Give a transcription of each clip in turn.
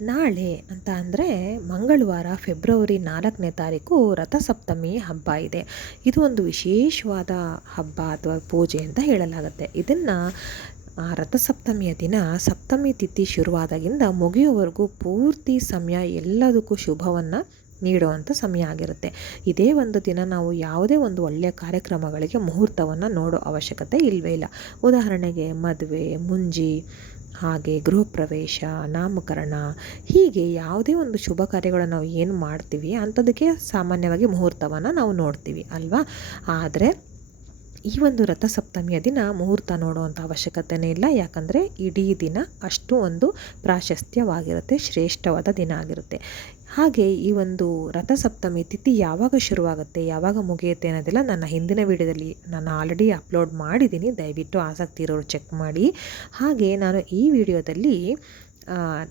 ನಾಳೆ ಅಂತ ಅಂದರೆ ಮಂಗಳವಾರ ಫೆಬ್ರವರಿ ನಾಲ್ಕನೇ ತಾರೀಕು ರಥಸಪ್ತಮಿ ಹಬ್ಬ ಇದೆ. ಇದು ಒಂದು ವಿಶೇಷವಾದ ಹಬ್ಬ ಅಥವಾ ಪೂಜೆ ಅಂತ ಹೇಳಲಾಗುತ್ತೆ. ಇದನ್ನು, ಆ ರಥಸಪ್ತಮಿಯ ದಿನ ಸಪ್ತಮಿ ತಿಥಿ ಶುರುವಾದಾಗಿಂದ ಮುಗಿಯುವವರೆಗೂ ಪೂರ್ತಿ ಸಮಯ ಎಲ್ಲದಕ್ಕೂ ಶುಭವನ್ನು ನೀಡುವಂಥ ಸಮಯ ಆಗಿರುತ್ತೆ. ಇದೇ ಒಂದು ದಿನ ನಾವು ಯಾವುದೇ ಒಂದು ಒಳ್ಳೆಯ ಕಾರ್ಯಕ್ರಮಗಳಿಗೆ ಮುಹೂರ್ತವನ್ನು ನೋಡೋ ಅವಶ್ಯಕತೆ ಇಲ್ಲವೇ ಇಲ್ಲ. ಉದಾಹರಣೆಗೆ ಮದುವೆ, ಮುಂಜಿ ಹಾಗೆ ಗೃಹ ಪ್ರವೇಶ ನಾಮಕರಣ, ಹೀಗೆ ಯಾವುದೇ ಒಂದು ಶುಭ ಕಾರ್ಯಗಳನ್ನು ನಾವು ಏನು ಮಾಡ್ತೀವಿ ಅಂಥದಕ್ಕೆ ಸಾಮಾನ್ಯವಾಗಿ ಮುಹೂರ್ತವನ್ನು ನಾವು ನೋಡ್ತೀವಿ ಅಲ್ವಾ? ಆದರೆ ಈ ಒಂದು ರಥಸಪ್ತಮಿಯ ದಿನ ಮುಹೂರ್ತ ನೋಡುವಂಥ ಅವಶ್ಯಕತೆಯೇ ಇಲ್ಲ. ಯಾಕಂದರೆ ಇಡೀ ದಿನ ಅಷ್ಟು ಒಂದು ಪ್ರಾಶಸ್ತ್ಯವಾಗಿರುತ್ತೆ, ಶ್ರೇಷ್ಠವಾದ ದಿನ ಆಗಿರುತ್ತೆ. ಹಾಗೆ ಈ ಒಂದು ರಥಸಪ್ತಮಿ ತಿಥಿ ಯಾವಾಗ ಶುರುವಾಗುತ್ತೆ, ಯಾವಾಗ ಮುಗಿಯುತ್ತೆ ಅನ್ನೋದೆಲ್ಲ ನನ್ನ ಹಿಂದಿನ ವಿಡಿಯೋದಲ್ಲಿ ನಾನು ಆಲ್ರೆಡಿ ಅಪ್ಲೋಡ್ ಮಾಡಿದ್ದೀನಿ. ದಯವಿಟ್ಟು ಆಸಕ್ತಿ ಇರೋರು ಚೆಕ್ ಮಾಡಿ. ಹಾಗೆ ನಾನು ಈ ವಿಡಿಯೋದಲ್ಲಿ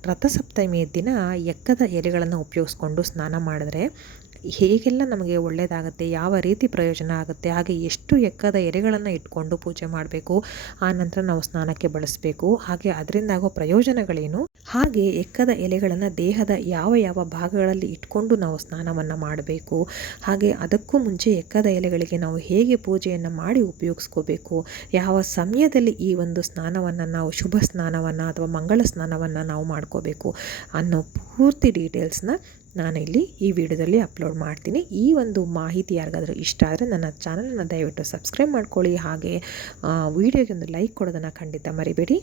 ರಥಸಪ್ತಮಿ ದಿನ ಎಕ್ಕದ ಎಲೆಗಳನ್ನು ಉಪಯೋಗಿಸ್ಕೊಂಡು ಸ್ನಾನ ಮಾಡಿದ್ರೆ ಹೇಗೆಲ್ಲ ನಮಗೆ ಒಳ್ಳೆಯದಾಗುತ್ತೆ ಯಾವ ರೀತಿ ಪ್ರಯೋಜನ ಆಗುತ್ತೆ, ಹಾಗೆ ಎಷ್ಟು ಎಕ್ಕದ ಎರೆಗಳನ್ನು ಇಟ್ಕೊಂಡು ಪೂಜೆ ಮಾಡಬೇಕು, ಆ ನಂತರ ನಾವು ಸ್ನಾನಕ್ಕೆ ಬಳಸಬೇಕು, ಹಾಗೆ ಅದರಿಂದ ಆಗೋ ಪ್ರಯೋಜನಗಳೇನು? ಹಾಗೆ ಎಕ್ಕದ ಎಲೆಗಳನ್ನು ದೇಹದ ಯಾವ ಯಾವ ಭಾಗಗಳಲ್ಲಿ ಇಟ್ಕೊಂಡು ನಾವು ಸ್ನಾನವನ್ನು ಮಾಡಬೇಕು, ಹಾಗೆ ಅದಕ್ಕೂ ಮುಂಚೆ ಎಕ್ಕದ ಎಲೆಗಳಿಗೆ ನಾವು ಹೇಗೆ ಪೂಜೆಯನ್ನು ಮಾಡಿ ಉಪಯೋಗಿಸ್ಕೋಬೇಕು, ಯಾವ ಸಮಯದಲ್ಲಿ ಈ ಒಂದು ಸ್ನಾನವನ್ನು ನಾವು ಶುಭ ಸ್ನಾನವನ್ನು ಅಥವಾ ಮಂಗಳ ಸ್ನಾನವನ್ನು ನಾವು ಮಾಡ್ಕೋಬೇಕು ಅನ್ನೋ ಪೂರ್ತಿ ಡೀಟೇಲ್ಸ್ನ ನಾನಿಲ್ಲಿ ಈ ವಿಡಿಯೋದಲ್ಲಿ ಅಪ್ಲೋಡ್ ಮಾಡ್ತೀನಿ. ಈ ಒಂದು ಮಾಹಿತಿ ಯಾರಿಗಾದರೂ ಇಷ್ಟ ಆದರೆ ನನ್ನ ಚಾನಲನ್ನು ದಯವಿಟ್ಟು ಸಬ್ಸ್ಕ್ರೈಬ್ ಮಾಡ್ಕೊಳ್ಳಿ. ಹಾಗೆ ವಿಡಿಯೋಗೆ ಒಂದು ಲೈಕ್ ಕೊಡೋದನ್ನು ಖಂಡಿತ ಮರಿಬೇಡಿ.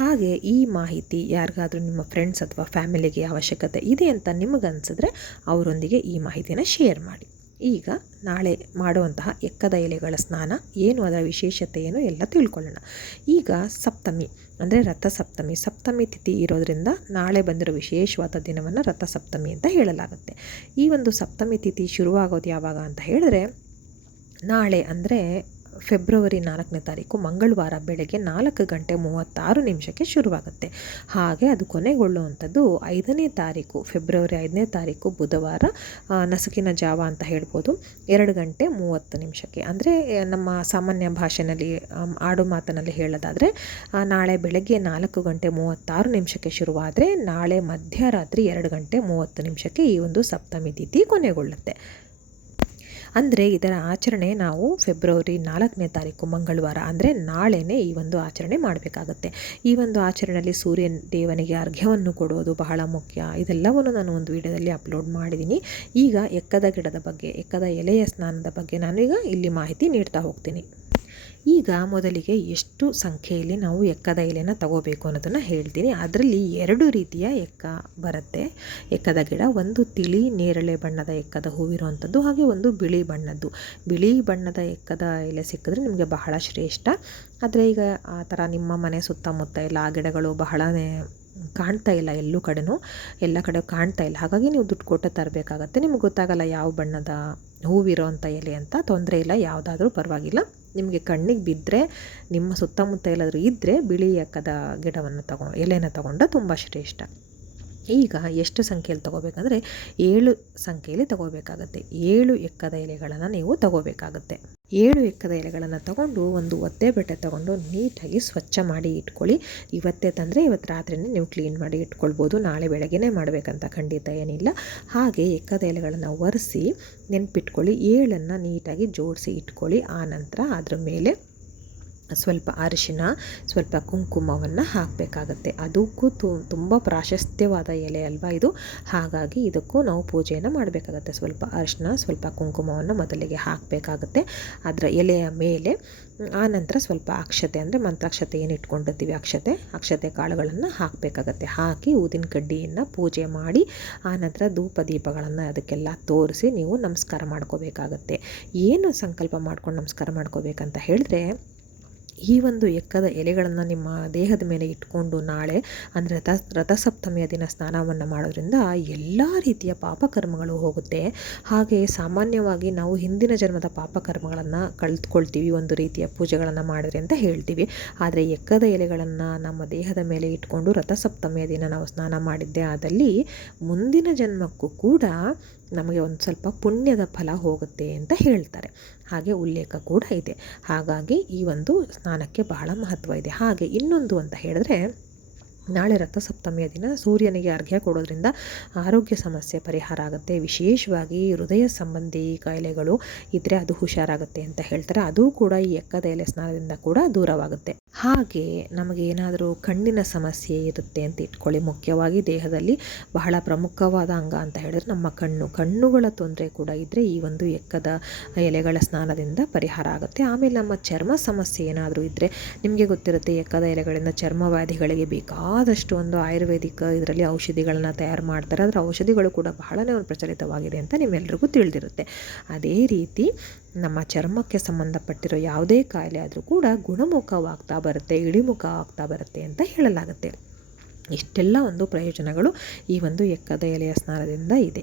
ಹಾಗೆ, ಈ ಮಾಹಿತಿ ಯಾರಿಗಾದರೂ ನಿಮ್ಮ ಫ್ರೆಂಡ್ಸ್ ಅಥವಾ ಫ್ಯಾಮಿಲಿಗೆ ಅವಶ್ಯಕತೆ ಇದೆ ಅಂತ ನಿಮಗನ್ಸಿದ್ರೆ ಅವರೊಂದಿಗೆ ಈ ಮಾಹಿತಿಯನ್ನು ಶೇರ್ ಮಾಡಿ. ಈಗ ನಾಳೆ ಮಾಡುವಂತಹ ಎಕ್ಕದ ಎಲೆಗಳ ಸ್ನಾನ, ಏನು ಅದರ ವಿಶೇಷತೆ ಏನು ಎಲ್ಲ ತಿಳ್ಕೊಳ್ಳೋಣ. ಈಗ ಸಪ್ತಮಿ, ಅಂದರೆ ರಥಸಪ್ತಮಿ. ಸಪ್ತಮಿ ತಿಥಿ ಇರೋದರಿಂದ ನಾಳೆ ಬಂದಿರೋ ವಿಶೇಷವಾದ ದಿನವನ್ನು ರಥಸಪ್ತಮಿ ಅಂತ ಹೇಳಲಾಗುತ್ತೆ. ಈ ಒಂದು ಸಪ್ತಮಿ ತಿಥಿ ಶುರುವಾಗೋದು ಯಾವಾಗ ಅಂತ ಹೇಳಿದ್ರೆ ನಾಳೆ ಅಂದರೆ ಫೆಬ್ರವರಿ ನಾಲ್ಕನೇ ತಾರೀಕು ಮಂಗಳವಾರ ಬೆಳಗ್ಗೆ ನಾಲ್ಕು ಗಂಟೆ ಮೂವತ್ತಾರು ನಿಮಿಷಕ್ಕೆ ಶುರುವಾಗುತ್ತೆ. ಹಾಗೆ ಅದು ಕೊನೆಗೊಳ್ಳುವಂಥದ್ದು ಐದನೇ ತಾರೀಕು, ಫೆಬ್ರವರಿ ಐದನೇ ತಾರೀಕು, ಬುಧವಾರ ನಸುಕಿನ ಜಾವ ಅಂತ ಹೇಳ್ಬೋದು. ಎರಡು ಗಂಟೆ ಮೂವತ್ತು ನಿಮಿಷಕ್ಕೆ. ಅಂದರೆ ನಮ್ಮ ಸಾಮಾನ್ಯ ಭಾಷೆಯಲ್ಲಿ ಆಡು ಮಾತಿನಲ್ಲಿ ಹೇಳೋದಾದರೆ ನಾಳೆ ಬೆಳಗ್ಗೆ ನಾಲ್ಕು ಗಂಟೆ ಮೂವತ್ತಾರು ನಿಮಿಷಕ್ಕೆ ಶುರುವಾದರೆ ನಾಳೆ ಮಧ್ಯರಾತ್ರಿ ಎರಡು ಗಂಟೆ ಮೂವತ್ತು ನಿಮಿಷಕ್ಕೆ ಈ ಒಂದು ಸಪ್ತಮಿ ತಿಥಿ ಕೊನೆಗೊಳ್ಳುತ್ತೆ. ಅಂದರೆ ಇದರ ಆಚರಣೆ ನಾವು ಫೆಬ್ರವರಿ ನಾಲ್ಕನೇ ತಾರೀಕು ಮಂಗಳವಾರ, ಅಂದರೆ ನಾಳೆನೇ ಈ ಒಂದು ಆಚರಣೆ ಮಾಡಬೇಕಾಗತ್ತೆ. ಈ ಒಂದು ಆಚರಣೆಯಲ್ಲಿ ಸೂರ್ಯನ ದೇವನಿಗೆ ಅರ್ಘ್ಯವನ್ನು ಕೊಡೋದು ಬಹಳ ಮುಖ್ಯ. ಇದೆಲ್ಲವನ್ನು ನಾನು ಒಂದು ವಿಡಿಯೋದಲ್ಲಿ ಅಪ್ಲೋಡ್ ಮಾಡಿದ್ದೀನಿ ಈಗ ಎಕ್ಕದ ಗಿಡದ ಬಗ್ಗೆ, ಎಕ್ಕದ ಎಲೆಯ ಸ್ನಾನದ ಬಗ್ಗೆ ನಾನು ಈಗ ಇಲ್ಲಿ ಮಾಹಿತಿ ನೀಡ್ತಾ ಹೋಗ್ತೀನಿ. ಈಗ ಮೊದಲಿಗೆ ಎಷ್ಟು ಸಂಖ್ಯೆಯಲ್ಲಿ ನಾವು ಎಕ್ಕದ ಎಲೆನ ತಗೋಬೇಕು ಅನ್ನೋದನ್ನು ಹೇಳ್ತೀನಿ. ಅದರಲ್ಲಿ ಎರಡು ರೀತಿಯ ಎಕ್ಕ ಬರುತ್ತೆ. ಎಕ್ಕದ ಗಿಡ ಒಂದು ತಿಳಿ ನೇರಳೆ ಬಣ್ಣದ ಎಕ್ಕದ ಹೂವಿರುವಂಥದ್ದು ಹಾಗೆ ಒಂದು ಬಿಳಿ ಬಣ್ಣದ್ದು. ಬಿಳಿ ಬಣ್ಣದ ಎಕ್ಕದ ಎಲೆ ಸಿಕ್ಕಿದ್ರೆ ನಿಮಗೆ ಬಹಳ ಶ್ರೇಷ್ಠ. ಆದರೆ ಈಗ ಆ ಥರ ನಿಮ್ಮ ಮನೆ ಸುತ್ತಮುತ್ತ ಎಲ್ಲ ಆ ಗಿಡಗಳು ಬಹಳನೇ ಕಾಣ್ತಾ ಇಲ್ಲ ಎಲ್ಲೂ ಕಡೆನೂ. ಎಲ್ಲ ಕಡೆ ಕಾಣ್ತಾ ಇಲ್ಲ. ಹಾಗಾಗಿ ನೀವು ದುಡ್ಡು ಕೊಟ್ಟು ತರಬೇಕಾಗತ್ತೆ. ನಿಮ್ಗೆ ಗೊತ್ತಾಗಲ್ಲ ಯಾವ ಬಣ್ಣದ ಹೂವಿರೋವಂಥ ಎಲೆ ಅಂತ. ತೊಂದರೆ ಇಲ್ಲ, ಯಾವುದಾದ್ರೂ ಪರವಾಗಿಲ್ಲ. ನಿಮಗೆ ಕಣ್ಣಿಗೆ ಬಿದ್ದರೆ ನಿಮ್ಮ ಸುತ್ತಮುತ್ತ ಎಲ್ಲಾದರೂ ಇದ್ದರೆ ಬಿಳಿ ಅಕ್ಕದ ಗಿಡವನ್ನು ತಗೊ, ಎಲೆನ ತಗೊಂಡು ತುಂಬ ಶ್ರೇಷ್ಠ. ಈಗ ಎಷ್ಟು ಸಂಖ್ಯೆಯಲ್ಲಿ ತಗೋಬೇಕಂದ್ರೆ ಏಳು ಸಂಖ್ಯೆಯಲ್ಲಿ ತಗೋಬೇಕಾಗತ್ತೆ. ಏಳು ಎಕ್ಕದ ಎಲೆಗಳನ್ನು ನೀವು ತಗೋಬೇಕಾಗತ್ತೆ. ಏಳು ಎಕ್ಕದ ಎಲೆಗಳನ್ನು ತಗೊಂಡು ಒಂದು ಒದ್ದೆ ಬಟ್ಟೆ ತಗೊಂಡು ನೀಟಾಗಿ ಸ್ವಚ್ಛ ಮಾಡಿ ಇಟ್ಕೊಳ್ಳಿ. ಇವತ್ತೇ ತಂದರೆ ಇವತ್ತು ರಾತ್ರಿನೇ ನೀವು ಕ್ಲೀನ್ ಮಾಡಿ ಇಟ್ಕೊಳ್ಬೋದು. ನಾಳೆ ಬೆಳಗ್ಗೆನೇ ಮಾಡಬೇಕಂತ ಖಂಡಿತ ಏನಿಲ್ಲ. ಹಾಗೆ ಎಕ್ಕದ ಎಲೆಗಳನ್ನು ಒರೆಸಿ ನೆನ್ಪಿಟ್ಕೊಳ್ಳಿ. ಏಳನ್ನು ನೀಟಾಗಿ ಜೋಡಿಸಿ ಇಟ್ಕೊಳ್ಳಿ. ಆ ನಂತರ ಅದರ ಮೇಲೆ ಸ್ವಲ್ಪ ಅರಿಶಿನ, ಸ್ವಲ್ಪ ಕುಂಕುಮವನ್ನು ಹಾಕಬೇಕಾಗತ್ತೆ. ಅದಕ್ಕೂ ತುಂಬ ಪ್ರಾಶಸ್ತ್ಯವಾದ ಎಲೆ ಅಲ್ವಾ ಇದು? ಹಾಗಾಗಿ ಇದಕ್ಕೂ ನಾವು ಪೂಜೆಯನ್ನು ಮಾಡಬೇಕಾಗತ್ತೆ. ಸ್ವಲ್ಪ ಅರಿಶಿನ, ಸ್ವಲ್ಪ ಕುಂಕುಮವನ್ನು ಮೊದಲಿಗೆ ಹಾಕಬೇಕಾಗತ್ತೆ. ಅದರ ಎಲೆಯ ಮೇಲೆ, ಆ ನಂತರ ಸ್ವಲ್ಪ ಅಕ್ಷತೆ, ಅಂದರೆ ಮಂತ್ರಾಕ್ಷತೆ ಏನು ಇಟ್ಕೊಂಡಿರ್ತೀವಿ? ಅಕ್ಷತೆ ಅಕ್ಷತೆ ಕಾಳುಗಳನ್ನು ಹಾಕಬೇಕಾಗತ್ತೆ. ಹಾಕಿ ಊದಿನ ಕಡ್ಡಿಯನ್ನು ಪೂಜೆ ಮಾಡಿ, ಆ ನಂತರ ಧೂಪ ದೀಪಗಳನ್ನು ಅದಕ್ಕೆಲ್ಲ ತೋರಿಸಿ ನೀವು ನಮಸ್ಕಾರ ಮಾಡ್ಕೋಬೇಕಾಗತ್ತೆ. ಏನು ಸಂಕಲ್ಪ ಮಾಡ್ಕೊಂಡು ನಮಸ್ಕಾರ ಮಾಡ್ಕೋಬೇಕಂತ ಹೇಳಿದ್ರೆ ಈ ಒಂದು ಎಕ್ಕದ ಎಲೆಗಳನ್ನು ನಿಮ್ಮ ದೇಹದ ಮೇಲೆ ಇಟ್ಕೊಂಡು ನಾಳೆ, ಅಂದರೆ ರಥ, ರಥಸಪ್ತಮಿಯ ದಿನ ಸ್ನಾನವನ್ನು ಮಾಡೋದ್ರಿಂದ ಎಲ್ಲ ರೀತಿಯ ಪಾಪಕರ್ಮಗಳು ಹೋಗುತ್ತೆ. ಹಾಗೆ ಸಾಮಾನ್ಯವಾಗಿ ನಾವು ಹಿಂದಿನ ಜನ್ಮದ ಪಾಪಕರ್ಮಗಳನ್ನು ಕಳೆದುಕೊಳ್ತೀವಿ ಒಂದು ರೀತಿಯ ಪೂಜೆಗಳನ್ನು ಮಾಡಿದ್ರೆ ಅಂತ ಹೇಳ್ತೀವಿ. ಆದರೆ ಎಕ್ಕದ ಎಲೆಗಳನ್ನು ನಮ್ಮ ದೇಹದ ಮೇಲೆ ಇಟ್ಕೊಂಡು ರಥಸಪ್ತಮಿಯ ದಿನ ನಾವು ಸ್ನಾನ ಮಾಡಿದ್ದೆ ಆದಲ್ಲಿ ಮುಂದಿನ ಜನ್ಮಕ್ಕೂ ಕೂಡ ನಮಗೆ ಒಂದು ಸ್ವಲ್ಪ ಪುಣ್ಯದ ಫಲ ಹೋಗುತ್ತೆ ಅಂತ ಹೇಳ್ತಾರೆ. ಹಾಗೆ ಉಲ್ಲೇಖ ಕೂಡ ಇದೆ. ಹಾಗಾಗಿ ಈ ಒಂದು ಸ್ನಾನಕ್ಕೆ ಬಹಳ ಮಹತ್ವ ಇದೆ. ಹಾಗೆ ಇನ್ನೊಂದು ಅಂತ ಹೇಳಿದ್ರೆ, ನಾಳೆ ರಥಸಪ್ತಮಿಯ ದಿನ ಸೂರ್ಯನಿಗೆ ಅರ್ಘ್ಯ ಕೊಡೋದ್ರಿಂದ ಆರೋಗ್ಯ ಸಮಸ್ಯೆ ಪರಿಹಾರ ಆಗುತ್ತೆ. ವಿಶೇಷವಾಗಿ ಹೃದಯ ಸಂಬಂಧಿ ಕಾಯಿಲೆಗಳು ಇದ್ದರೆ ಅದು ಹುಷಾರಾಗುತ್ತೆ ಅಂತ ಹೇಳ್ತಾರೆ. ಅದು ಕೂಡ ಈ ಎಕ್ಕದ ಎಲೆ ಸ್ನಾನದಿಂದ ಕೂಡ ದೂರವಾಗುತ್ತೆ. ಹಾಗೆ ನಮಗೆ ಏನಾದರೂ ಕಣ್ಣಿನ ಸಮಸ್ಯೆ ಇರುತ್ತೆ ಅಂತ ಇಟ್ಕೊಳ್ಳಿ. ಮುಖ್ಯವಾಗಿ ದೇಹದಲ್ಲಿ ಬಹಳ ಪ್ರಮುಖವಾದ ಅಂಗ ಅಂತ ಹೇಳಿದ್ರೆ ನಮ್ಮ ಕಣ್ಣು. ಕಣ್ಣುಗಳ ತೊಂದರೆ ಕೂಡ ಇದ್ದರೆ ಈ ಒಂದು ಎಕ್ಕದ ಎಲೆಗಳ ಸ್ನಾನದಿಂದ ಪರಿಹಾರ ಆಗುತ್ತೆ. ಆಮೇಲೆ ನಮ್ಮ ಚರ್ಮ ಸಮಸ್ಯೆ ಏನಾದರೂ ಇದ್ದರೆ ನಿಮಗೆ ಗೊತ್ತಿರುತ್ತೆ ಎಕ್ಕದ ಎಲೆಗಳಿಂದ ಚರ್ಮವ್ಯಾಧಿಗಳಿಗೆ ಬೇಕಾದಷ್ಟು ಒಂದು ಆಯುರ್ವೇದಿಕ್ ಇದರಲ್ಲಿ ಔಷಧಿಗಳನ್ನು ತಯಾರು ಮಾಡ್ತಾರೆ. ಅದರ ಔಷಧಿಗಳು ಕೂಡ ಬಹಳನೇ ಒಂದು ಪ್ರಚಲಿತವಾಗಿದೆ ಅಂತ ನಿಮ್ಮೆಲ್ರಿಗೂ ತಿಳಿದಿರುತ್ತೆ. ಅದೇ ರೀತಿ ನಮ್ಮ ಚರ್ಮಕ್ಕೆ ಸಂಬಂಧಪಟ್ಟಿರೋ ಯಾವುದೇ ಕಾಯಿಲೆ ಆದರೂ ಕೂಡ ಗುಣಮುಖವಾಗ್ತಾ ಬರುತ್ತೆ ಇಳಿಮುಖ ಆಗ್ತಾ ಬರುತ್ತೆ ಅಂತ ಹೇಳಲಾಗುತ್ತೆ. ಇಷ್ಟೆಲ್ಲ ಒಂದು ಪ್ರಯೋಜನಗಳು ಈ ಒಂದು ಎಕ್ಕದ ಎಲೆಯ ಸ್ನಾನದಿಂದ ಇದೆ.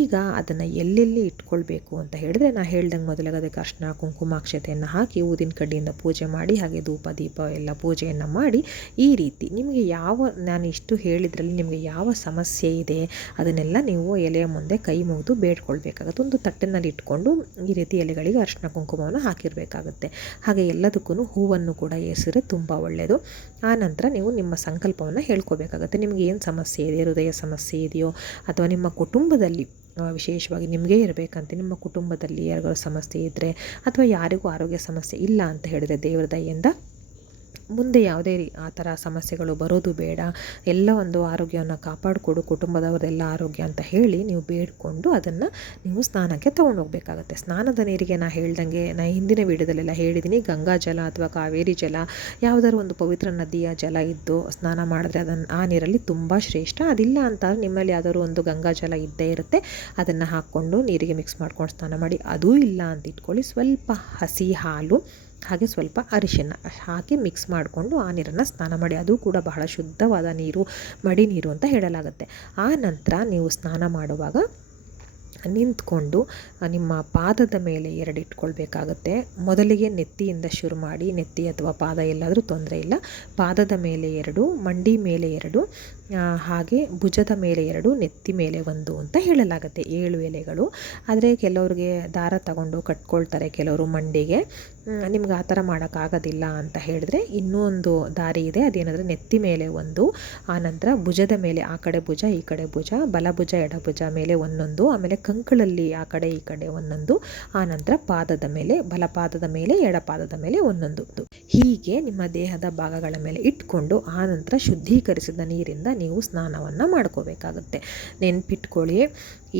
ಈಗ ಅದನ್ನು ಎಲ್ಲೆಲ್ಲಿ ಇಟ್ಕೊಳ್ಬೇಕು ಅಂತ ಹೇಳಿದ್ರೆ ನಾನು ಹೇಳ್ದಂಗೆ ಮೊದಲಿಗೆ ಅದಕ್ಕೆ ಅರ್ಶಿನ ಕುಂಕುಮಾಕ್ಷತೆಯನ್ನು ಹಾಕಿ ಊದಿನ ಕಡ್ಡಿಯಿಂದ ಪೂಜೆ ಮಾಡಿ, ಹಾಗೆ ಧೂಪ, ದೀಪ ಎಲ್ಲ ಪೂಜೆಯನ್ನು ಮಾಡಿ ಈ ರೀತಿ ನಿಮಗೆ ಯಾವ, ನಾನು ಇಷ್ಟು ಹೇಳಿದ್ರಲ್ಲಿ ನಿಮಗೆ ಯಾವ ಸಮಸ್ಯೆ ಇದೆ ಅದನ್ನೆಲ್ಲ ನೀವು ಎಲೆಯ ಮುಂದೆ ಕೈ ಮುಗಿದು ಬೇಡ್ಕೊಳ್ಬೇಕಾಗುತ್ತೆ. ಒಂದು ತಟ್ಟಿನಲ್ಲಿ ಇಟ್ಕೊಂಡು ಈ ರೀತಿ ಎಲೆಗಳಿಗೆ ಅರ್ಶನ ಕುಂಕುಮವನ್ನು ಹಾಕಿರಬೇಕಾಗುತ್ತೆ. ಹಾಗೆ ಎಲ್ಲದಕ್ಕೂ ಹೂವನ್ನು ಕೂಡ ಏರಿಸಿದ್ರೆ ತುಂಬ ಒಳ್ಳೆಯದು ಆ ನಂತರ ನೀವು ನಿಮ್ಮ ಸಂಕಲ್ಪವನ್ನು ಹೇಳ್ಕೋಬೇಕಾಗತ್ತೆ ನಿಮಗೆ ಏನು ಸಮಸ್ಯೆ ಇದೆ? ಹೃದಯ ಸಮಸ್ಯೆ ಇದೆಯೋ? ಅಥವಾ ನಿಮ್ಮ ಕುಟುಂಬದಲ್ಲಿ ವಿಶೇಷವಾಗಿ ನಿಮಗೇ ಇರಬೇಕಂತೆ, ನಿಮ್ಮ ಕುಟುಂಬದಲ್ಲಿ ಯಾರಿಗಾರು ಸಮಸ್ಯೆ ಇದ್ದರೆ ಅಥವಾ ಯಾರಿಗೂ ಆರೋಗ್ಯ ಸಮಸ್ಯೆ ಇಲ್ಲ ಅಂತ ಹೇಳಿದರೆ ದೇವರ ದಯೆಯಿಂದ ಮುಂದೆ ಯಾವುದೇ ರೀ ಆ ಥರ ಸಮಸ್ಯೆಗಳು ಬರೋದು ಬೇಡ. ಎಲ್ಲ ಒಂದು ಆರೋಗ್ಯವನ್ನು ಕಾಪಾಡಿಕೊಡು ಕುಟುಂಬದವರೆಲ್ಲ ಆರೋಗ್ಯ ಅಂತ ಹೇಳಿ ನೀವು ಬೇಡಿಕೊಂಡು ಅದನ್ನು ನೀವು ಸ್ನಾನಕ್ಕೆ ತೊಗೊಂಡೋಗ್ಬೇಕಾಗತ್ತೆ. ಸ್ನಾನದ ನೀರಿಗೆ ನಾ ಹೇಳ್ದಂಗೆ ನಾ ಹಿಂದಿನ ವಿಡಿಯೋದಲ್ಲೆಲ್ಲ ಹೇಳಿದ್ದೀನಿ ಗಂಗಾ ಜಲ ಅಥವಾ ಕಾವೇರಿ ಜಲ, ಯಾವುದಾದ್ರು ಒಂದು ಪವಿತ್ರ ನದಿಯ ಜಲ ಇದ್ದು ಸ್ನಾನ ಮಾಡಿದ್ರೆ ಅದನ್ನು ಆ ನೀರಲ್ಲಿ ತುಂಬ ಶ್ರೇಷ್ಠ. ಅದಿಲ್ಲ ಅಂತ ನಿಮ್ಮಲ್ಲಿ ಯಾವುದಾದ್ರು ಒಂದು ಗಂಗಾ ಜಲ ಇದ್ದೇ ಇರುತ್ತೆ, ಅದನ್ನು ಹಾಕ್ಕೊಂಡು ನೀರಿಗೆ ಮಿಕ್ಸ್ ಮಾಡ್ಕೊಂಡು ಸ್ನಾನ ಮಾಡಿ. ಅದೂ ಇಲ್ಲ ಅಂತ ಇಟ್ಕೊಳ್ಳಿ. ಸ್ವಲ್ಪ ಹಸಿ ಹಾಲು ಹಾಗೆ ಸ್ವಲ್ಪ ಅರಿಶಿನ ಹಾಕಿ ಮಿಕ್ಸ್ ಮಾಡಿಕೊಂಡು ಆ ನೀರನ್ನು ಸ್ನಾನ ಮಾಡಿ. ಅದು ಕೂಡ ಬಹಳ ಶುದ್ಧವಾದ ನೀರು, ಮಡಿ ನೀರು ಅಂತ ಹೇಳಲಾಗುತ್ತೆ. ಆ ನಂತರ ನೀವು ಸ್ನಾನ ಮಾಡುವಾಗ ನಿಂತ್ಕೊಂಡು ನಿಮ್ಮ ಪಾದದ ಮೇಲೆ ಎರಡು ಇಟ್ಕೊಳ್ಬೇಕಾಗತ್ತೆ. ಮೊದಲಿಗೆ ನೆತ್ತಿಯಿಂದ ಶುರು ಮಾಡಿ, ನೆತ್ತಿ ಅಥವಾ ಪಾದ ಎಲ್ಲಾದರೂ ತೊಂದರೆ ಇಲ್ಲ. ಪಾದದ ಮೇಲೆ ಎರಡು, ಮಂಡಿ ಮೇಲೆ ಎರಡು ಹಾಗೆ ಭುಜದ ಮೇಲೆ ಎರಡು, ನೆತ್ತಿ ಮೇಲೆ ಒಂದು ಅಂತ ಹೇಳಲಾಗುತ್ತೆ ಏಳು ಎಲೆಗಳು. ಆದರೆ ಕೆಲವ್ರಿಗೆ ದಾರ ತಗೊಂಡು ಕಟ್ಕೊಳ್ತಾರೆ ಕೆಲವರು ಮಂಡಿಗೆ. ನಿಮ್ಗೆ ಆ ಥರ ಮಾಡೋಕ್ಕಾಗೋದಿಲ್ಲ ಅಂತ ಹೇಳಿದ್ರೆ ಇನ್ನೂ ಒಂದು ದಾರಿ ಇದೆ. ಅದೇನಂದರೆ ನೆತ್ತಿ ಮೇಲೆ ಒಂದು ಆನಂತರ ಭುಜದ ಮೇಲೆ ಆ ಕಡೆ ಭುಜ, ಈ ಕಡೆ ಭುಜ, ಬಲಭುಜ, ಎಡಭುಜ ಮೇಲೆ ಒಂದೊಂದು, ಆಮೇಲೆ ಕಂಕಳಲ್ಲಿ ಆ ಕಡೆ ಈ ಕಡೆ ಒಂದೊಂದು ಆನಂತರ ಪಾದದ ಮೇಲೆ, ಬಲಪಾದದ ಮೇಲೆ, ಎಡಪಾದದ ಮೇಲೆ ಒಂದೊಂದು. ಹೀಗೆ ನಿಮ್ಮ ದೇಹದ ಭಾಗಗಳ ಮೇಲೆ ಇಟ್ಕೊಂಡು ಆನಂತರ ಶುದ್ಧೀಕರಿಸಿದ ನೀರಿಂದ ನೀವು ಸ್ನಾನವನ್ನು ಮಾಡ್ಕೋಬೇಕಾಗುತ್ತೆ. ನೆನ್ಪಿಟ್ಕೊಳ್ಳಿ,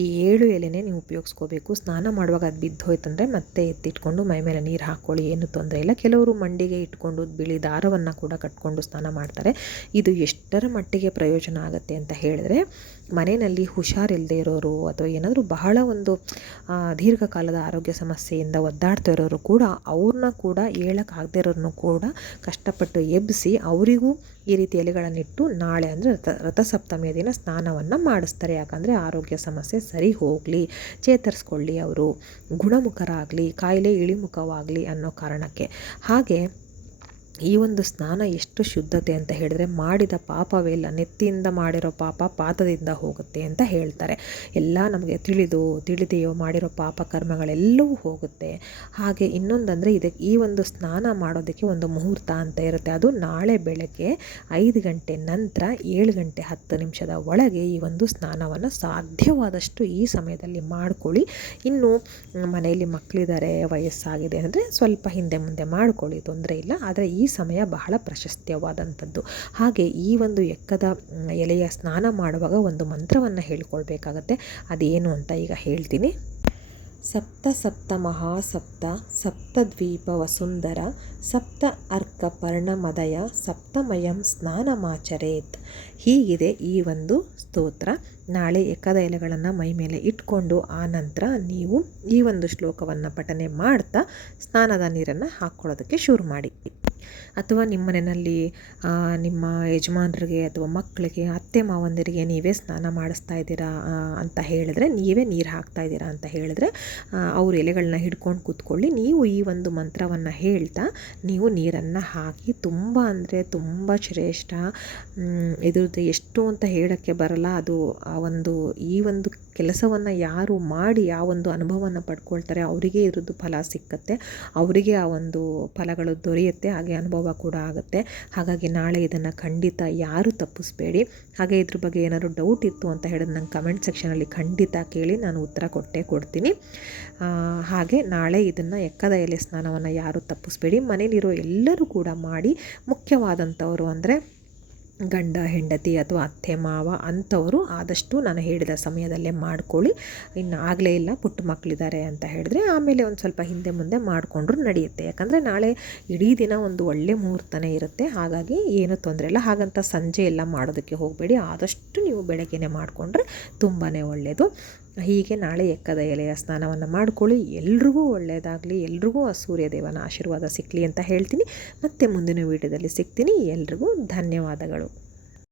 ಈ ಏಳು ಎಲೆನೇ ನೀವು ಉಪಯೋಗಿಸ್ಕೋಬೇಕು. ಸ್ನಾನ ಮಾಡುವಾಗ ಅದು ಬಿದ್ದು ಹೋಯ್ತಂದರೆ ಮತ್ತೆ ಎತ್ತಿಟ್ಕೊಂಡು ಮೈ ಮೇಲೆ ನೀರು ಹಾಕ್ಕೊಳ್ಳಿ ಏನು ತೊಂದರೆ ಇಲ್ಲ. ಕೆಲವರು ಮಂಡಿಗೆ ಇಟ್ಕೊಂಡು ಬಿಳಿ ದಾರವನ್ನು ಕೂಡ ಕಟ್ಕೊಂಡು ಸ್ನಾನ ಮಾಡ್ತಾರೆ. ಇದು ಎಷ್ಟರ ಮಟ್ಟಿಗೆ ಪ್ರಯೋಜನ ಆಗುತ್ತೆ ಅಂತ ಹೇಳಿದ್ರೆ ಮನೆಯಲ್ಲಿ ಹುಷಾರಿಲ್ಲದೆ ಇರೋರು ಅಥವಾ ಏನಾದರೂ ಬಹಳ ಒಂದು ದೀರ್ಘಕಾಲದ ಆರೋಗ್ಯ ಸಮಸ್ಯೆಯಿಂದ ಒದ್ದಾಡ್ತಾ ಇರೋರು ಕೂಡ ಅವ್ರನ್ನ ಕೂಡ ಹೇಳೋಕ್ಕಾಗದೇ ಇರೋರನ್ನು ಕೂಡ ಕಷ್ಟಪಟ್ಟು ಎಬ್ಬಿಸಿ ಅವರಿಗೂ ಈ ರೀತಿ ಎಲೆಗಳನ್ನಿಟ್ಟು ನಾಳೆ ಅಂದರೆ ರಥ, ರಥಸಪ್ತಮಿಯ ದಿನ ಸ್ನಾನವನ್ನು ಮಾಡಿಸ್ತಾರೆ. ಯಾಕಂದರೆ ಆರೋಗ್ಯ ಸಮಸ್ಯೆ ಸರಿ ಹೋಗಲಿ, ಚೇತರಿಸ್ಕೊಳ್ಳಿ ಅವರು, ಗುಣಮುಖರಾಗಲಿ, ಕಾಯಿಲೆ ಇಳಿಮುಖವಾಗಲಿ ಅನ್ನೋ ಕಾರಣಕ್ಕೆ. ಹಾಗೆ ಈ ಒಂದು ಸ್ನಾನ ಎಷ್ಟು ಶುದ್ಧತೆ ಅಂತ ಹೇಳಿದ್ರೆ ಮಾಡಿದ ಪಾಪವೆಲ್ಲ ನೆತ್ತಿಯಿಂದ ಮಾಡಿರೋ ಪಾಪ ಪಾತದಿಂದ ಹೋಗುತ್ತೆ ಅಂತ ಹೇಳ್ತಾರೆ. ಎಲ್ಲ ನಮಗೆ ತಿಳಿದು, ತಿಳಿದೆಯೋ ಮಾಡಿರೋ ಪಾಪ ಕರ್ಮಗಳೆಲ್ಲವೂ ಹೋಗುತ್ತೆ. ಹಾಗೆ ಇನ್ನೊಂದಂದರೆ ಇದಕ್ಕೆ ಈ ಒಂದು ಸ್ನಾನ ಮಾಡೋದಕ್ಕೆ ಒಂದು ಮುಹೂರ್ತ ಅಂತ ಇರುತ್ತೆ. ಅದು ನಾಳೆ ಬೆಳಗ್ಗೆ ಐದು ಗಂಟೆ ನಂತರ ಏಳು ಗಂಟೆ ಹತ್ತು ನಿಮಿಷದ ಒಳಗೆ ಈ ಒಂದು ಸ್ನಾನವನ್ನು ಸಾಧ್ಯವಾದಷ್ಟು ಈ ಸಮಯದಲ್ಲಿ ಮಾಡ್ಕೊಳ್ಳಿ. ಇನ್ನು ಮನೆಯಲ್ಲಿ ಮಕ್ಕಳಿದ್ದಾರೆ ವಯಸ್ಸಾಗಿದೆ ಅಂದರೆ ಸ್ವಲ್ಪ ಹಿಂದೆ ಮುಂದೆ ಮಾಡ್ಕೊಳ್ಳಿ, ತೊಂದರೆ ಇಲ್ಲ. ಆದರೆ ಈ ಸಮಯ ಬಹಳ ಪ್ರಶಸ್ತ್ಯವಾದಂಥದ್ದು. ಹಾಗೆ ಈ ಒಂದು ಎಕ್ಕದ ಎಲೆಯ ಸ್ನಾನ ಮಾಡುವಾಗ ಒಂದು ಮಂತ್ರವನ್ನು ಹೇಳಿಕೊಳ್ಬೇಕಾಗತ್ತೆ. ಅದೇನು ಅಂತ ಈಗ ಹೇಳ್ತೀನಿ. ಸಪ್ತ ಸಪ್ತ ಮಹಾಸಪ್ತ ಸಪ್ತದ್ವೀಪ ವಸುಂಧರ, ಸಪ್ತ ಅರ್ಕ ಪರ್ಣಮದಯ, ಸಪ್ತಮಯಂ ಸ್ನಾನಮಾಚರೇತ್. ಹೀಗಿದೆ ಈ ಒಂದು ಸ್ತೋತ್ರ. ನಾಳೆ ಎಕ್ಕದ ಎಲೆಗಳನ್ನು ಮೈ ಮೇಲೆ ಇಟ್ಕೊಂಡು ಆ ನಂತರ ನೀವು ಈ ಒಂದು ಶ್ಲೋಕವನ್ನು ಪಠನೆ ಮಾಡ್ತಾ ಸ್ನಾನದ ನೀರನ್ನು ಹಾಕ್ಕೊಳ್ಳೋದಕ್ಕೆ ಶುರು ಮಾಡಿ. ಅಥವಾ ನಿಮ್ಮ ಮನೆಯಲ್ಲಿ ನಿಮ್ಮ ಯಜಮಾನರಿಗೆ ಅಥವಾ ಮಕ್ಕಳಿಗೆ ಅತ್ತೆ ಮಾವಂದಿರಿಗೆ ನೀವೇ ಸ್ನಾನ ಮಾಡಿಸ್ತಾ ಇದ್ದೀರಾ ಅಂತ ಹೇಳಿದ್ರೆ, ನೀವೇ ನೀರು ಹಾಕ್ತಾ ಇದ್ದೀರಾ ಅಂತ ಹೇಳಿದ್ರೆ ಅವ್ರ ಎಲೆಗಳನ್ನ ಹಿಡ್ಕೊಂಡು ಕೂತ್ಕೊಳ್ಳಿ. ನೀವು ಈ ಒಂದು ಮಂತ್ರವನ್ನು ಹೇಳ್ತಾ, ನೀವು ನೀರನ್ನು ಹಾಕಿ ತುಂಬ ಅಂದರೆ ತುಂಬ ಶ್ರೇಷ್ಠ ಇದ್ರದ್ದು ಎಷ್ಟು ಅಂತ ಹೇಳೋಕ್ಕೆ ಬರಲ್ಲ. ಅದು ಆ ಒಂದು, ಈ ಒಂದು ಕೆಲಸವನ್ನು ಯಾರು ಮಾಡಿ ಆ ಒಂದು ಅನುಭವವನ್ನು ಪಡ್ಕೊಳ್ತಾರೆ, ಅವರಿಗೆ ಇರೋದು ಫಲ ಸಿಕ್ಕತ್ತೆ. ಅವರಿಗೆ ಆ ಒಂದು ಫಲಗಳು ದೊರೆಯುತ್ತೆ, ಹಾಗೆ ಅನುಭವ ಕೂಡ ಆಗುತ್ತೆ. ಹಾಗಾಗಿ ನಾಳೆ ಇದನ್ನು ಖಂಡಿತ ಯಾರು ತಪ್ಪಿಸ್ಬೇಡಿ. ಇದ್ರ ಬಗ್ಗೆ ಏನಾದರೂ ಡೌಟ್ ಇತ್ತು ಅಂತ ಹೇಳಿದ್ರೆ ನಂಗೆ ಕಮೆಂಟ್ ಸೆಕ್ಷನಲ್ಲಿ ಖಂಡಿತ ಕೇಳಿ, ನಾನು ಉತ್ತರ ಕೊಟ್ಟೇ ಕೊಡ್ತೀನಿ. ಹಾಗೆ ನಾಳೆ ಇದನ್ನು ಎಕ್ಕದ ಎಲೆ ಸ್ನಾನವನ್ನು ಯಾರೂ ತಪ್ಪಿಸ್ಬೇಡಿ, ಮನೇಲಿರೋ ಎಲ್ಲರೂ ಕೂಡ ಮಾಡಿ ಮುಖ್ಯವಾದಂಥವರು ಅಂದರೆ ಗಂಡ, ಹೆಂಡತಿ ಅಥವಾ ಅತ್ತೆ, ಮಾವ ಅಂಥವರು ಆದಷ್ಟು ನಾನು ಹೇಳಿದ ಸಮಯದಲ್ಲೇ ಮಾಡ್ಕೊಳ್ಳಿ. ಇನ್ನು ಆಗಲೇ ಇಲ್ಲ, ಪುಟ್ಟ ಮಕ್ಕಳಿದ್ದಾರೆ ಅಂತ ಹೇಳಿದ್ರೆ ಆಮೇಲೆ ಒಂದು ಸ್ವಲ್ಪ ಹಿಂದೆ ಮುಂದೆ ಮಾಡಿಕೊಂಡ್ರು ನಡೆಯುತ್ತೆ. ಯಾಕಂದರೆ ನಾಳೆ ಇಡೀ ದಿನ ಒಂದು ಒಳ್ಳೆ ಮುಹೂರ್ತನೇ ಇರುತ್ತೆ. ಹಾಗಾಗಿ ಏನೂ ತೊಂದರೆ ಇಲ್ಲ. ಹಾಗಂತ ಸಂಜೆ ಎಲ್ಲ ಮಾಡೋದಕ್ಕೆ ಹೋಗಬೇಡಿ. ಆದಷ್ಟು ನೀವು ಬೆಳಗ್ಗೆನೇ ಮಾಡಿಕೊಂಡ್ರೆ ತುಂಬಾ ಒಳ್ಳೆಯದು ಹೀಗೆ ನಾಳೆ ಎಕ್ಕದ ಎಲೆಯ ಸ್ನಾನವನ್ನು ಮಾಡ್ಕೊಳ್ಳಿ. ಎಲ್ರಿಗೂ ಒಳ್ಳೆಯದಾಗಲಿ. ಎಲ್ರಿಗೂ ಆ ಸೂರ್ಯದೇವನ ಆಶೀರ್ವಾದ ಸಿಕ್ಕಲಿ ಅಂತ ಹೇಳ್ತೀನಿ. ಮತ್ತೆ ಮುಂದಿನ ವೀಡಿಯೋದಲ್ಲಿ ಸಿಗ್ತೀನಿ. ಎಲ್ರಿಗೂ ಧನ್ಯವಾದಗಳು.